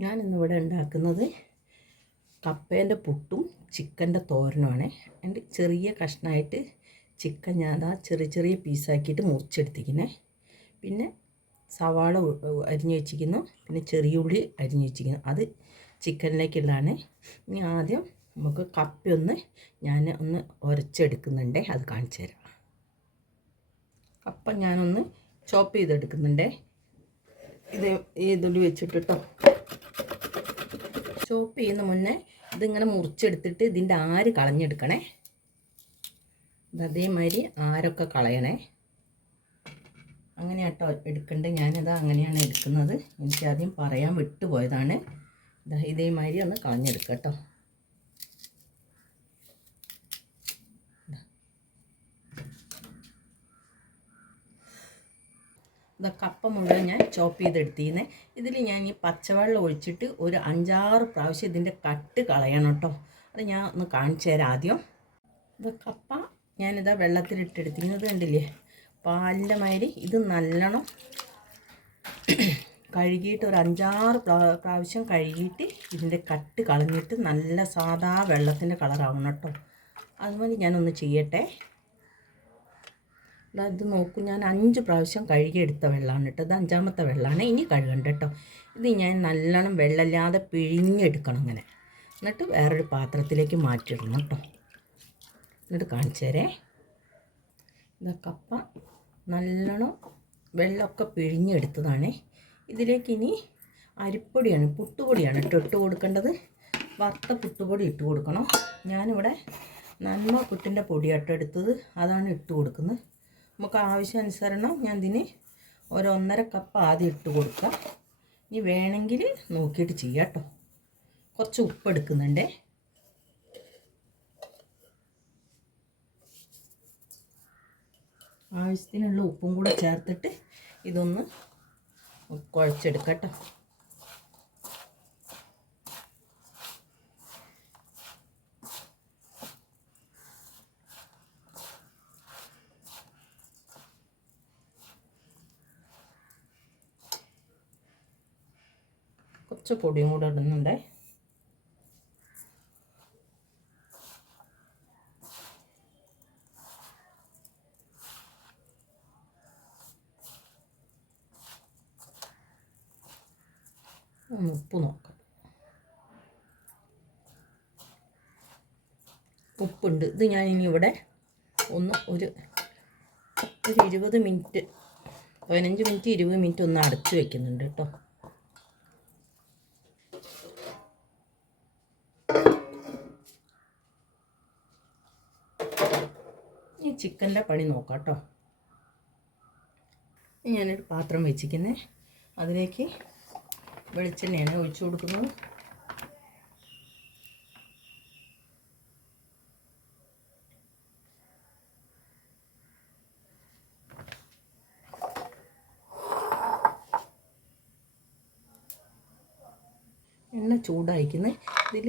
ഞാനിന്നിവിടെ ഉണ്ടാക്കുന്നത് കപ്പേന്റെ പുട്ടും ചിക്കന്റെ തോരനുമാണ്. എന്റെ ചെറിയ കഷ്ണമായിട്ട് ചിക്കൻ ഞാൻ അതാ ചെറിയ ചെറിയ പീസാക്കിയിട്ട് മുറിച്ചെടുത്തിരിക്കണേ പിന്നെ സവാള അരിഞ്ഞു വെച്ചിരിക്കുന്നു. പിന്നെ ചെറിയ ഉള്ളി അരിഞ്ഞു വെച്ചിരിക്കുന്നു. അത് ചിക്കനിലേക്കുള്ളതാണ്. ഇനി ആദ്യം നമുക്ക് കപ്പയൊന്ന് ഞാൻ ഒന്ന് ഉരച്ചെടുക്കുന്നുണ്ടേ. അത് കാണിച്ചു തരാം. കപ്പ ഞാനൊന്ന് ചോപ്പ് ചെയ്തെടുക്കുന്നുണ്ടേ. ഇത് ഇതൊരു വെച്ചിട്ട് കേട്ടോ ചോപ്പ് ചെയ്യുന്ന മുന്നേ ഇതിങ്ങനെ മുറിച്ചെടുത്തിട്ട് ഇതിന്റെ ആര് കളഞ്ഞെടുക്കണേ? അതേമാതിരി ആരൊക്കെ കളയണേ? അങ്ങനെ കേട്ടോ എടുക്കേണ്ടത് ഞാനിത് അങ്ങനെയാണ് എടുക്കുന്നത്. എനിക്കാദ്യം പറയാൻ വിട്ടുപോയതാണ്. ഇതേമാതിരി ഒന്ന് കളഞ്ഞെടുക്കാം കേട്ടോ. ഇതാ കപ്പ മുഴുവൻ ഞാൻ ചോപ്പ് ചെയ്തെടുത്തിരുന്നേ. ഇതിൽ ഞാൻ ഈ പച്ചവെള്ളം ഒഴിച്ചിട്ട് ഒരു അഞ്ചാറ് പ്രാവശ്യം ഇതിന്റെ കട്ട് കളയണം കേട്ടോ അത് ഞാൻ ഒന്ന് കാണിച്ചു തരാം ആദ്യം. ഇത് കപ്പ ഞാനിതാ വെള്ളത്തിലിട്ടെടുത്തിരുന്നത് കണ്ടില്ലേ? പാലിന്റെ മാതിരി. ഇത് നല്ലോണം കഴുകിയിട്ട് ഒരു അഞ്ചാറ് പ്രാവശ്യം കഴുകിയിട്ട് ഇതിന്റെ കട്ട് കളഞ്ഞിട്ട് നല്ല സാധാ വെള്ളത്തിന്റെ കളറാവണം കേട്ടോ അതുപോലെ ഞാനൊന്ന് ചെയ്യട്ടെ. ഇത് നോക്കൂ ഞാൻ അഞ്ച് പ്രാവശ്യം കഴുകിയെടുത്ത വെള്ളമാണ് കേട്ടോ. ഇത് അഞ്ചാമത്തെ വെള്ളമാണ്. ഇനി കഴുകണ്ട കേട്ടോ. ഇത് ഞാൻ നല്ലോണം വെള്ളമില്ലാതെ പിഴിഞ്ഞെടുക്കണം അങ്ങനെ. എന്നിട്ട് വേറൊരു പാത്രത്തിലേക്ക് മാറ്റിയിടണം കേട്ടോ. എന്നിട്ട് കാണിച്ചു തരേ. ഇതാ കപ്പ നല്ലോണം വെള്ളമൊക്കെ പിഴിഞ്ഞെടുത്തതാണ്. ഇതിലേക്ക് ഇനി അരിപ്പൊടിയാണ് പുട്ടുപൊടിയാണ് കേട്ടോ ഇട്ട് കൊടുക്കേണ്ടത്. വറുത്ത പുട്ടുപൊടി ഇട്ട് കൊടുക്കണം. ഞാനിവിടെ നന്മ പുട്ടിന്റെ പൊടിയാട്ടോ എടുത്തത്. അതാണ് ഇട്ട് കൊടുക്കുന്നത്. നമുക്ക് ആവശ്യാനുസരണം ഞാൻ ഇതിന് ഒരൊന്നര കപ്പ് ആദ്യം ഇട്ട് കൊടുക്കാം ഇനി വേണമെങ്കിൽ നോക്കിയിട്ട് ചെയ്യാം കേട്ടോ കുറച്ച് ഉപ്പ് എടുക്കുന്നുണ്ടേ. ആവശ്യത്തിനുള്ള ഉപ്പും കൂടെ ചേർത്തിട്ട് ഇതൊന്ന് കുഴച്ചെടുക്കാം കേട്ടോ കുറച്ച് പൊടിയും കൂടെ ഇടുന്നുണ്ടേ. ഉപ്പ് നോക്കാം. ഉപ്പുണ്ട്. ഇത് ഞാൻ ഇനി ഇവിടെ ഒന്ന് ഒരു ഒരു ഇരുപത് മിനിറ്റ് പതിനഞ്ച് മിനിറ്റ് ഇരുപത് മിനിറ്റ് ഒന്ന് അടച്ചു വെക്കുന്നുണ്ട് കേട്ടോ. ചിക്കന്റെ പണി നോക്കാം കേട്ടോ. ഞാനൊരു പാത്രം വെച്ചിരിക്കുന്നേ. അതിലേക്ക് വെളിച്ചെണ്ണയാണ് ഒഴിച്ചു കൊടുക്കുന്നത്. എണ്ണ ചൂടായിരിക്കുന്നത് ഇതിൽ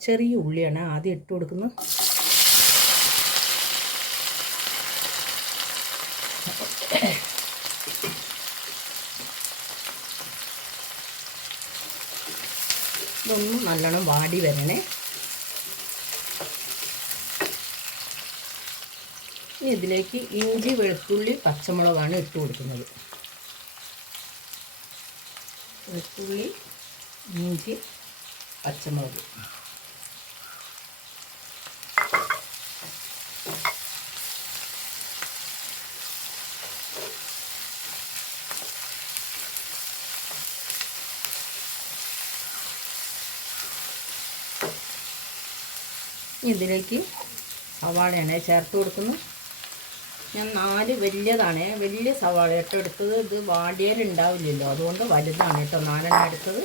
ചെറിയ ഉള്ളിയാണ് ആദ്യം ഇട്ട് കൊടുക്കുന്നത്. ഇതൊന്നും നല്ലോണം വാടി വരണേ. ഇനി ഇതിലേക്ക് ഇഞ്ചി വെളുത്തുള്ളി പച്ചമുളകാണ് ഇട്ട് കൊടുക്കുന്നത്. വെളുത്തുള്ളി ഇഞ്ചി പച്ചമുളക്. ഇതിലേക്ക് സവാളയാണ് ചേർത്ത് കൊടുക്കുന്നു. ഞാൻ നാല് വലിയതാണ്. വലിയ സവാള കേട്ടോ എടുത്തത്. ഇത് വാടിയാലുണ്ടാവില്ലല്ലോ. അതുകൊണ്ട് വലുതാണ് കേട്ടോ. നാലെണ്ണം എടുത്തത്.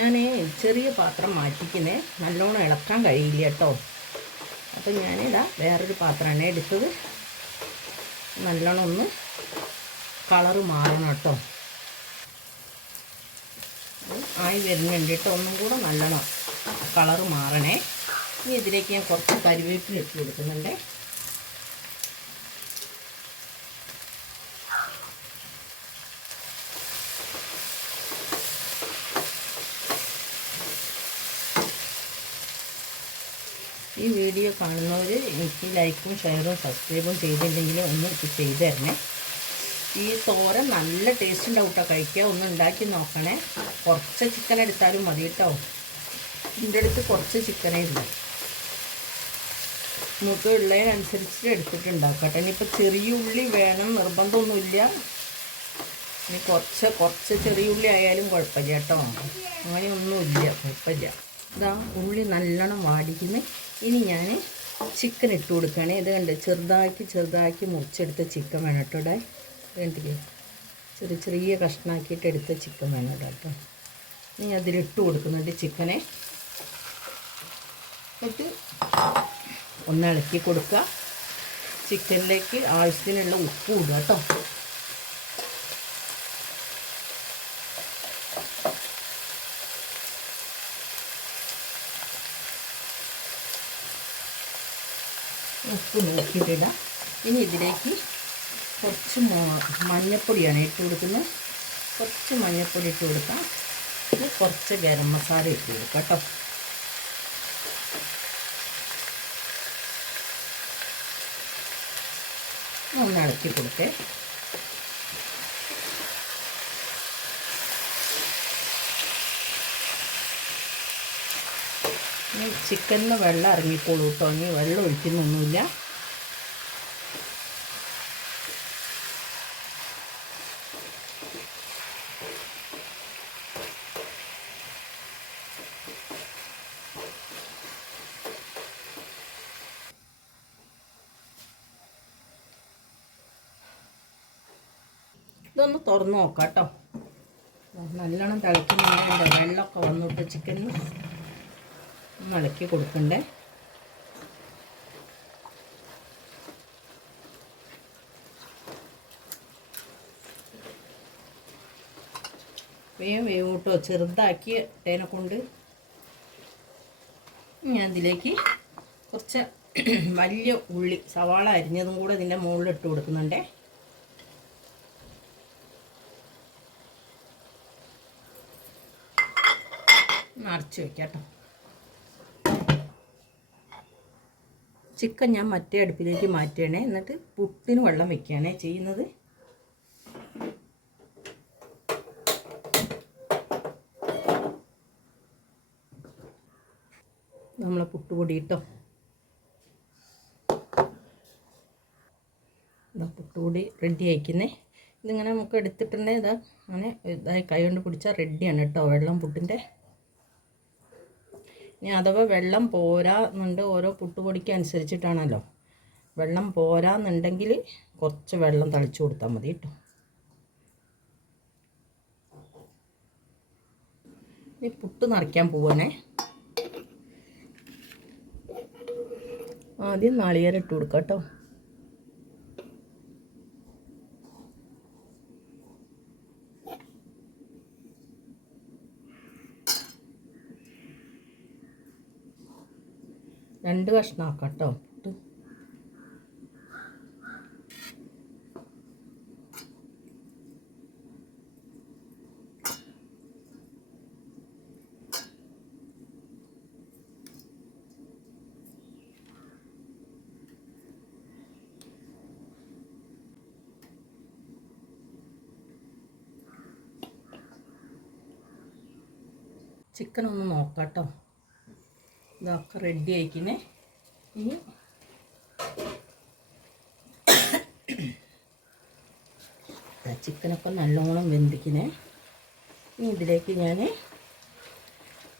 ഞാൻ ചെറിയ പാത്രം മാറ്റിക്കുന്നേ. നല്ലോണം ഇളക്കാൻ കഴിയില്ല കേട്ടോ. അപ്പം ഞാനിതാ വേറൊരു പാത്രമാണ് എടുത്തത്. നല്ലോണം ഒന്ന് കളറ് മാറണം കേട്ടോ. ആയി വരുന്നുണ്ട് കേട്ടോ. ഒന്നും കൂടെ നല്ലോണം കളറ് മാറണേ. ഇനി ഇതിലേക്ക് ഞാൻ കുറച്ച് കരിവേപ്പില ഇട്ട് കൊടുക്കുന്നുണ്ട് ഈ വീഡിയോ കാണുന്നവർ എനിക്ക് ലൈക്കും ഷെയറും സബ്സ്ക്രൈബും ചെയ്തില്ലെങ്കിൽ ഒന്ന് ചെയ്തു തരണേ. ഈ തോരൻ നല്ല ടേസ്റ്റ് ഉണ്ടാവും കേട്ടോ കഴിക്കുക ഒന്ന് ഉണ്ടാക്കി നോക്കണേ. കുറച്ച് ചിക്കൻ എടുത്താലും മതി കേട്ടോ എന്റെ അടുത്ത് കുറച്ച് ചിക്കനേ ഉള്ളൂ നമുക്ക് ഉള്ളതിനനുസരിച്ച് എടുത്തിട്ടുണ്ടാക്കട്ടെ. ഇനിയിപ്പോൾ ചെറിയ ഉള്ളി വേണം. നിർബന്ധമൊന്നുമില്ല ഇനി കുറച്ച് കുറച്ച് ചെറിയ ഉള്ളി ആയാലും കുഴപ്പമില്ല കേട്ടോ അങ്ങനെയൊന്നുമില്ല കുഴപ്പമില്ല. ഇതാ ഉള്ളി നല്ലോണം വാടിക്കുന്നു. ഇനി ഞാൻ ചിക്കൻ ഇട്ട് കൊടുക്കുകയാണ്. ഇത് കണ്ട്? ചെറുതാക്കി ചെറുതാക്കി മുറിച്ചെടുത്ത ചിക്കൻ വേണം കേട്ടോ ഇവിടെ. കണ്ടില്ലേ? ചെറിയ ചെറിയ കഷ്ണാക്കിയിട്ട് എടുത്ത ചിക്കൻ വേണം ഇവിടെ കേട്ടോ. ഇനി അതിലിട്ട് കൊടുക്കുന്നുണ്ട് ചിക്കനെ എന്നിട്ട് ഒന്ന് ഇളക്കി കൊടുക്കുക. ചിക്കനിലേക്ക് ആവശ്യത്തിനുള്ള ഉപ്പ് ഇടുക കേട്ടോ. ഉപ്പ് നോക്കിയിട്ടിടാം ഇനി ഇതിലേക്ക് കുറച്ച് മഞ്ഞൾപ്പൊടിയാണ് ഇട്ട് കൊടുക്കുന്നത്. കുറച്ച് മഞ്ഞൾപ്പൊടി ഇട്ട് കൊടുക്കാം കുറച്ച് ഗരം മസാല ഇട്ട് കൊടുക്കാം കേട്ടോ. ഒന്ന് ഇളക്കി കൊടുത്തേ. ഇനി ചിക്കനിൽ വെള്ളം ഇറങ്ങിക്കോളൂ കേട്ടോ. ഇനി വെള്ളം ഒഴിക്കുന്നൊന്നുമില്ല. ഇതൊന്ന് തുറന്ന് നോക്കാം കേട്ടോ. നല്ലോണം തിളയ്ക്കുന്നുണ്ട്. വെള്ളമൊക്കെ വന്നിട്ട് ചിക്കനിൽ ഇളക്കി കൊടുക്കണ്ടേ. വേഗം വേഗം കേട്ടോ ചെറുതാക്കി ഇട്ടേനെ കൊണ്ട് ഞാൻ ഇതിലേക്ക് കുറച്ച് വലിയ ഉള്ളി സവാള അരിഞ്ഞതും കൂടെ ഇതിന്റെ മുകളിൽ ഇട്ട് കൊടുക്കുന്നുണ്ടേ. മറിച്ച് വയ്ക്കാം കേട്ടോ. ചിക്കൻ ഞാൻ മറ്റേ അടുപ്പിലേക്ക് മാറ്റുകയാണേ. എന്നിട്ട് പുട്ടിന് വെള്ളം വെക്കാനേ ചെയ്യുന്നത്. നമ്മളെ പുട്ടുപൊടി ഇട്ടോ പുട്ടുപൊടി റെഡി ആയിക്കുന്നേ. ഇതിങ്ങനെ നമുക്ക് എടുത്തിട്ടുണ്ടേ ഇതാ അങ്ങനെ ഇതായി കൈ കൊണ്ട് പിടിച്ചാൽ റെഡിയാണ് കേട്ടോ വെള്ളം പുട്ടിന്റെ. ഇനി അഥവാ വെള്ളം പോരാന്നുണ്ട് ഓരോ പുട്ടുപൊടിക്ക് അനുസരിച്ചിട്ടാണല്ലോ. വെള്ളം പോരാന്നുണ്ടെങ്കിൽ കുറച്ച് വെള്ളം തളിച്ചു കൊടുത്താൽ മതി കേട്ടോ. ഇനി പുട്ട് നിറയ്ക്കാൻ പോവാണേ. ആദ്യം നാളികേരം ഇട്ട് കൊടുക്കാം കേട്ടോ രണ്ട് കഷ്ണമാക്കാം കേട്ടോ പുട്ട് ചിക്കൻ ഒന്ന് നോക്കാം കേട്ടോ ഇതൊക്കെ റെഡി ആയിക്കിനെ. ഇനി ചിക്കനൊക്കെ നല്ലോണം വെന്തിക്കണേ ഇനി ഇതിലേക്ക് ഞാൻ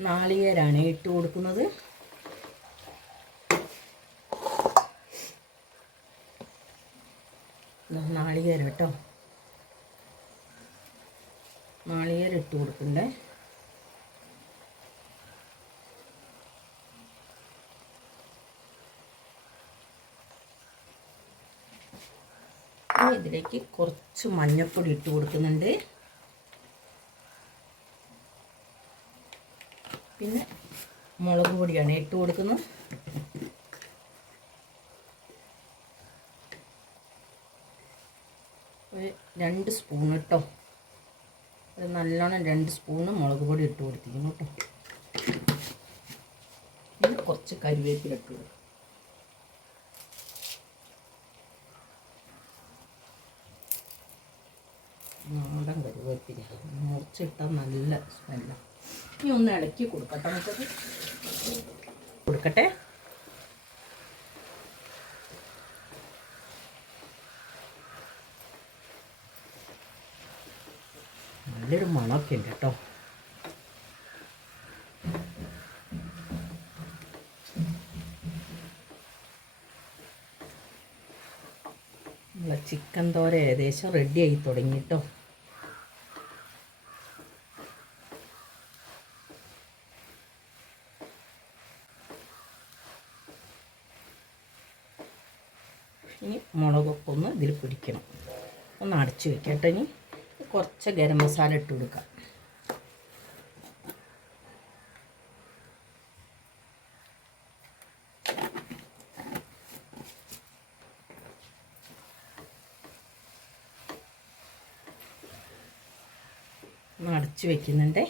നാളികേരാണ് ഇട്ട് കൊടുക്കുന്നത്. നാളികേരം കേട്ടോ. നാളികേരം ഇട്ട് കൊടുക്കണ്ടേ ഇനി ഇതിലേക്ക് കുറച്ച് മഞ്ഞൾപ്പൊടി ഇട്ട് കൊടുക്കുന്നുണ്ട്. പിന്നെ മുളക് പൊടിയാണ് ഇട്ട് കൊടുക്കുന്നത് രണ്ട് സ്പൂൺ കേട്ടോ. ഒരു നല്ലോണം രണ്ട് സ്പൂണ് മുളക് പൊടി ഇട്ട് കൊടുത്തിരിക്കുന്നു കേട്ടോ. പിന്നെ കുറച്ച് കരിവേപ്പില ഇട്ട് കൊടുക്കും നാടൻ കരുവേപ്പില മുറിച്ചിട്ടാൽ നല്ല സ്മെല്ല ഇനി ഒന്ന് ഇളക്കി കൊടുക്കട്ടെ നമുക്കത് കൊടുക്കട്ടെ? നല്ലൊരു മണമൊക്കെ ഉണ്ട് കേട്ടോ. ചിക്കൻ തോര ഏകദേശം റെഡി ആയി തുടങ്ങിട്ടോ ഇനി മുളകൊക്കെ ഒന്ന് ഇതിൽ പിടിക്കണം ഒന്ന് അടച്ചു വെക്കട്ടെ ഇനി. കുറച്ച് ഗരം മസാല ഇട്ട് കൊടുക്കാം. അടച്ചു വെക്കുന്നുണ്ടേ.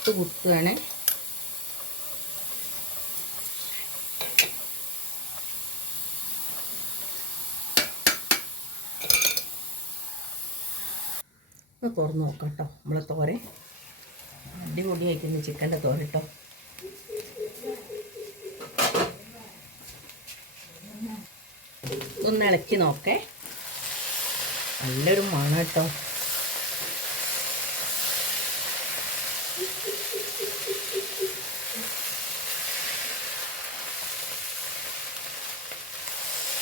ഇട്ട് കുത്തുകയാണ്. ഒന്ന് തുറന്ന് നോക്കാം കേട്ടോ നമ്മളെ തോര അടിപൊളിയായിരിക്കുന്നു ചിക്കന്റെ തോര കേട്ടോ ഒന്ന് ഇളക്കി നോക്കേ. നല്ലൊരു മണം കേട്ടോ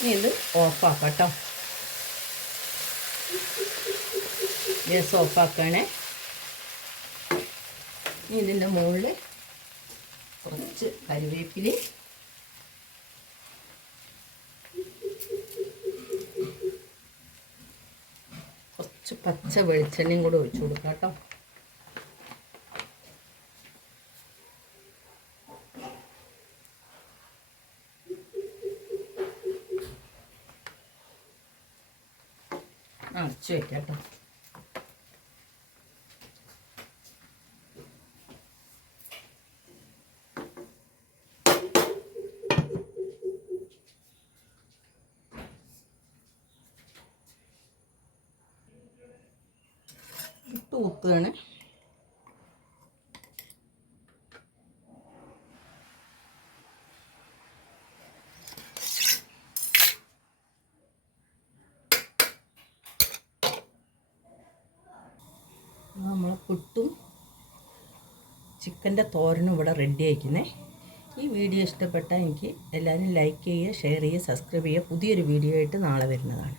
ഇനി ഇത് ഓഫാക്കാം കേട്ടോ ഗ്യാസ് ഓഫാക്കണേ. ഇനി ഇതിന്റെ മുകളിൽ കുറച്ച് കറിവേപ്പില കുറച്ച് പച്ച വെളിച്ചെണ്ണയും കൂടെ ഒഴിച്ചു കൊടുക്കാം കേട്ടോ. അടച്ചു വയ്ക്കാം കേട്ടോ ഇട്ട് കുത്തുകയാണ് നമ്മൾ പുട്ടും ചിക്കന്റെ തോരനും ഇവിടെ റെഡി ആയിക്കുന്നേ ഈ വീഡിയോ ഇഷ്ടപ്പെട്ടാൽ എനിക്ക് എല്ലാവരും ലൈക്ക് ചെയ്യുക ഷെയർ ചെയ്യുക സബ്സ്ക്രൈബ് ചെയ്യുക. പുതിയൊരു വീഡിയോ ആയിട്ട് നാളെ വരുന്നതാണ്.